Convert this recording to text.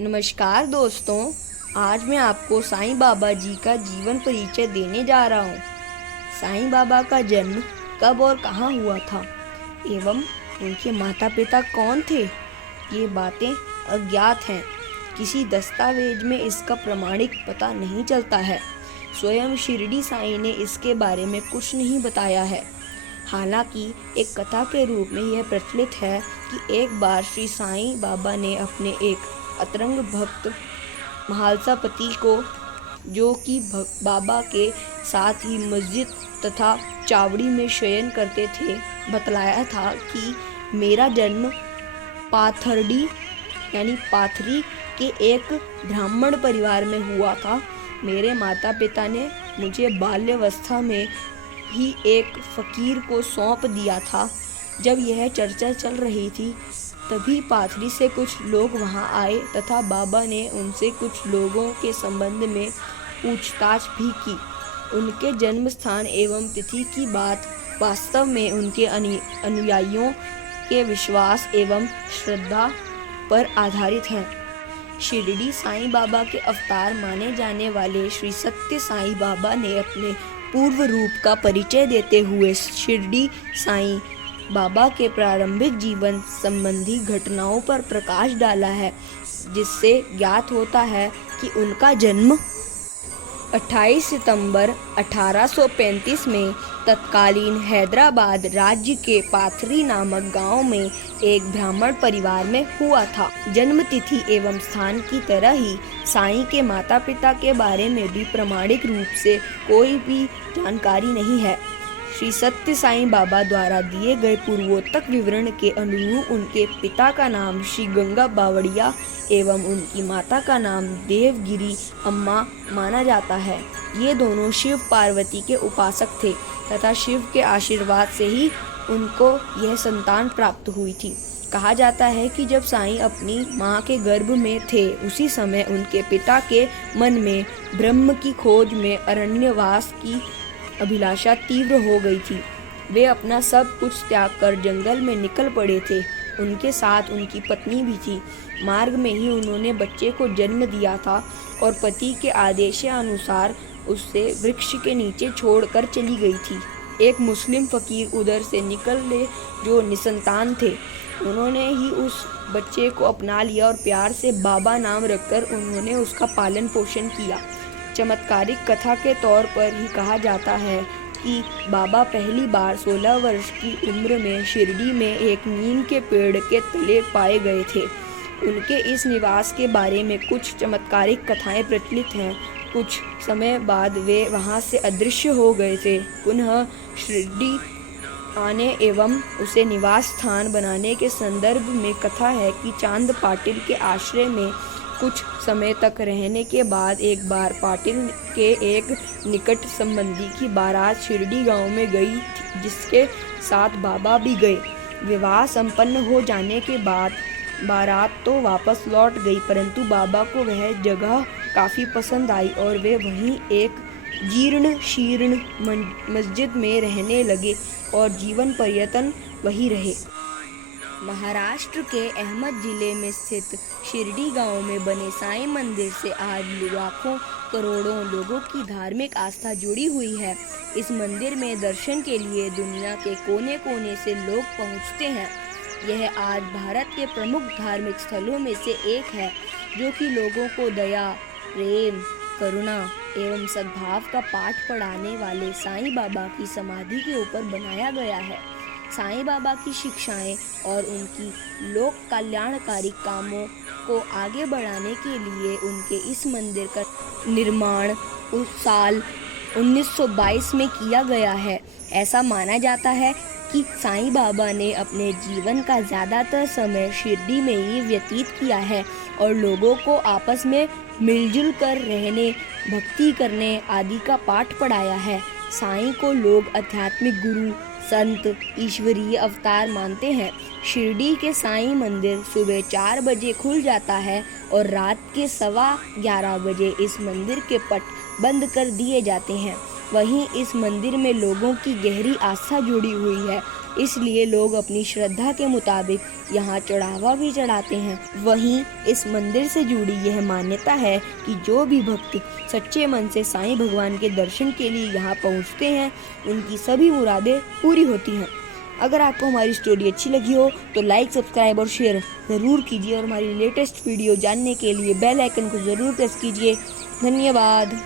नमस्कार दोस्तों, आज मैं आपको साईं बाबा जी का जीवन परिचय देने जा रहा हूँ। साईं बाबा का जन्म कब और कहाँ हुआ था एवं उनके माता पिता कौन थे, ये बातें अज्ञात हैं। किसी दस्तावेज में इसका प्रमाणिक पता नहीं चलता है। स्वयं शिरडी साईं ने इसके बारे में कुछ नहीं बताया है। हालांकि एक कथा के रूप में यह प्रचलित है कि एक बार श्री साईं बाबा ने अपने एक अतरंग भक्त महालसा पति को, जो कि बाबा के साथ ही मस्जिद तथा चावड़ी में शयन करते थे, बतलाया था कि मेरा जन्म पाथर्डी यानी पाथरी के एक ब्राह्मण परिवार में हुआ था। मेरे माता पिता ने मुझे बाल्यावस्था में ही एक फकीर को सौंप दिया था। जब यह चर्चा चल रही थी तभी पाथरी से कुछ लोग वहां आए तथा बाबा ने उनसे कुछ लोगों के संबंध में पूछताछ भी की। उनके जन्म स्थान एवं तिथि की बात वास्तव में उनके अनुयायियों के विश्वास एवं श्रद्धा पर आधारित है। शिरडी साईं बाबा के अवतार माने जाने वाले श्री सत्य साईं बाबा ने अपने पूर्व रूप का परिचय देते हुए शिरडी साईं बाबा के प्रारंभिक जीवन संबंधी घटनाओं पर प्रकाश डाला है, जिससे ज्ञात होता है कि उनका जन्म 28 सितंबर 1835 में तत्कालीन हैदराबाद राज्य के पाथरी नामक गांव में एक ब्राह्मण परिवार में हुआ था। जन्म तिथि एवं स्थान की तरह ही साईं के माता पिता के बारे में भी प्रामाणिक रूप से कोई भी जानकारी नहीं है। श्री सत्य साईं बाबा द्वारा दिए गए पूर्वोक्त विवरण के अनुरूप उनके पिता का नाम श्री गंगा बावड़िया एवं उनकी माता का नाम देवगिरी अम्मा माना जाता है। ये दोनों शिव पार्वती के उपासक थे तथा शिव के आशीर्वाद से ही उनको यह संतान प्राप्त हुई थी। कहा जाता है कि जब साईं अपनी माँ के गर्भ में थे उसी समय उनके पिता के मन में ब्रह्म की खोज में अरण्यवास की अभिलाषा तीव्र हो गई थी। वे अपना सब कुछ त्याग कर जंगल में निकल पड़े थे। उनके साथ उनकी पत्नी भी थी। मार्ग में ही उन्होंने बच्चे को जन्म दिया था और पति के आदेश अनुसार उसे वृक्ष के नीचे छोड़कर चली गई थी। एक मुस्लिम फकीर उधर से निकले जो निसंतान थे। उन्होंने ही उस बच्चे को अपना लिया और प्यार से बाबा नाम रखकर उन्होंने उसका पालन पोषण किया। चमत्कारिक कथा के तौर पर ही कहा जाता है कि बाबा पहली बार 16 वर्ष की उम्र में शिरडी में एक नीम के पेड़ के तले पाए गए थे। उनके इस निवास के बारे में कुछ चमत्कारिक कथाएं प्रचलित हैं। कुछ समय बाद वे वहां से अदृश्य हो गए थे। पुनः शिरडी आने एवं उसे निवास स्थान बनाने के संदर्भ में कथा है कि चांद पाटिल के आश्रय में कुछ समय तक रहने के बाद एक बार पाटिल के एक निकट संबंधी की बारात शिरडी गांव में गई, जिसके साथ बाबा भी गए। विवाह संपन्न हो जाने के बाद बारात तो वापस लौट गई, परंतु बाबा को वह जगह काफ़ी पसंद आई और वे वहीं एक जीर्ण शीर्ण मस्जिद में रहने लगे और जीवन पर्यटन वही रहे। महाराष्ट्र के अहमद जिले में स्थित शिरडी गांव में बने साईं मंदिर से आज लाखों करोड़ों लोगों की धार्मिक आस्था जुड़ी हुई है। इस मंदिर में दर्शन के लिए दुनिया के कोने कोने से लोग पहुंचते हैं। यह आज भारत के प्रमुख धार्मिक स्थलों में से एक है, जो कि लोगों को दया, प्रेम, करुणा एवं सद्भाव का पाठ पढ़ाने वाले साईं बाबा की समाधि के ऊपर बनाया गया है। साईं बाबा की शिक्षाएं और उनकी लोक कल्याणकारी कामों को आगे बढ़ाने के लिए उनके इस मंदिर का निर्माण उस साल 1922 में किया गया है। ऐसा माना जाता है कि साईं बाबा ने अपने जीवन का ज़्यादातर समय शिरडी में ही व्यतीत किया है और लोगों को आपस में मिलजुल कर रहने, भक्ति करने आदि का पाठ पढ़ाया है। साईं को लोग आध्यात्मिक गुरु, संत, ईश्वरीय अवतार मानते हैं। शिरडी के साईं मंदिर सुबह 4 बजे खुल जाता है और रात के 11:15 बजे इस मंदिर के पट बंद कर दिए जाते हैं। वहीं इस मंदिर में लोगों की गहरी आस्था जुड़ी हुई है, इसलिए लोग अपनी श्रद्धा के मुताबिक यहाँ चढ़ावा भी चढ़ाते हैं। वहीं इस मंदिर से जुड़ी यह मान्यता है कि जो भी भक्त सच्चे मन से साईं भगवान के दर्शन के लिए यहाँ पहुँचते हैं, उनकी सभी मुरादें पूरी होती हैं। अगर आपको हमारी स्टोरी अच्छी लगी हो तो लाइक, सब्सक्राइब और शेयर ज़रूर कीजिए और हमारी लेटेस्ट वीडियो जानने के लिए बेल आइकन को ज़रूर प्रेस कीजिए। धन्यवाद।